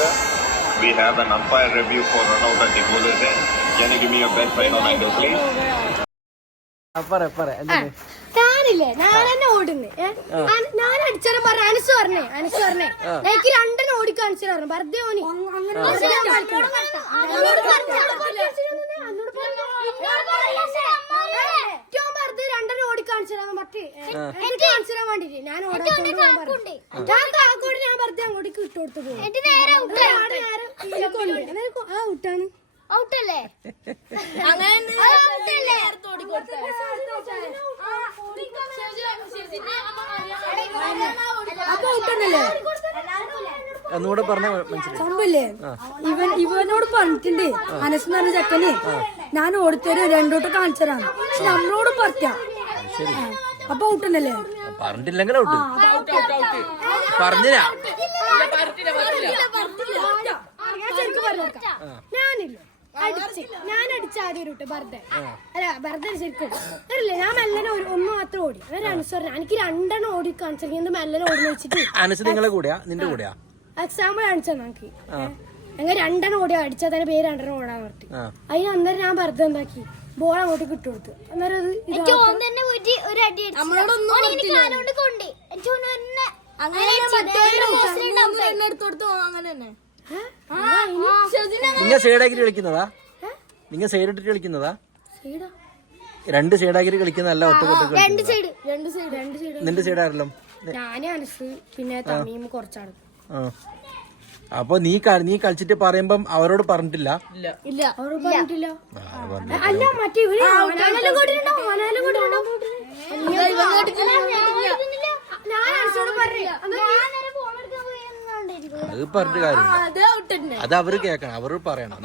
sir. We have an umpire review for run out at the bowler's end. Can you give me your best sign on angle, please? ഞാനില്ലേ ഞാനെന്നെ ഓടുന്നു ഞാൻ അടിച്ചാലും പറഞ്ഞു അനസ് പറഞ്ഞേ എനിക്ക് രണ്ടെണ്ണം ഓടിക്കാണിച്ചു പറഞ്ഞു വെറുതെ ഓനി വെറുതെ രണ്ടെണ്ണം ഓടിക്കാണിച്ചു തരാൻ പറ്റി എനിക്ക് കാണിച്ചു തരാൻ വേണ്ടിട്ട് ഞാൻ കാക്കോട് ഞാൻ വെറുതെ അങ്ങോട്ടേക്ക് ഇട്ടുകൊടുത്തു പോകും ആ ഔട്ടാണ് ഔട്ടല്ലേ ഒന്നുകൂടെ പറഞ്ഞ സംഭവല്ലേ ഇവനോട് പറഞ്ഞിട്ടുണ്ട് അനസ് എന്ന് പറഞ്ഞ ചെക്കന് ഞാൻ ഓടിത്തരും രണ്ടോട്ട് കാണിച്ചു തരാണ് പക്ഷെ നമ്മളോട് പറയാ അപ്പൊ ഔട്ടന്നല്ലേ പറഞ്ഞിട്ടില്ലെങ്കിൽ ഔട്ട് പറഞ്ഞില്ല ഞാനില്ല ഞാൻ അടിച്ച ആദ്യം ഒരു ബർദ അല്ല ബർദ ശരിക്കും അറിയില്ല ഞാൻ മെല്ലനെ ഒന്ന് മാത്രം ഓടി അങ്ങനെ അനുസരണ എനിക്ക് രണ്ടെണ്ണം ഓടി കാണിച്ചെങ്കിൽ മെല്ലനെ ഓടി വെച്ചിട്ട് അനസ് നിങ്ങളെ കൂടെയാ നിന്റെ കൂടെയാ എക്സാമ്പിൾ കാണിച്ചാ നമുക്ക് അങ്ങനെ രണ്ടെണ്ണം ഓടി അടിച്ചാൽ തന്നെ പേര് രണ്ടെണ്ണം ഓടാൻ പറ്റി അതിന് അന്നേരം ഞാൻ ബർദ എന്താക്കി ബോൾ അങ്ങോട്ട് കിട്ടുകൊടുത്തു അന്നേരം നിങ്ങൾ സൈഡാക്കി കളിക്കുന്നതാ നിങ്ങൾ സൈഡ് ഇട്ടിട്ട് കളിക്കുന്നതാ രണ്ട് സൈഡാക്കി കളിക്കുന്നതല്ല ഒറ്റ നിന്റെ സൈഡ് ആരല്ലോ ഞാന് അനസ് പിന്നെ തമിയും കുറച്ചാണ് അപ്പൊ നീ കളിച്ചിട്ട് പറയുമ്പം അവരോട് പറഞ്ഞിട്ടില്ല ഇല്ല അവരോട് പറഞ്ഞിട്ടില്ല അല്ല മറ്റേ അത് പറഞ്ഞിട്ട് കാര്യം അത് അവര് കേക്കണം അവര് പറയണം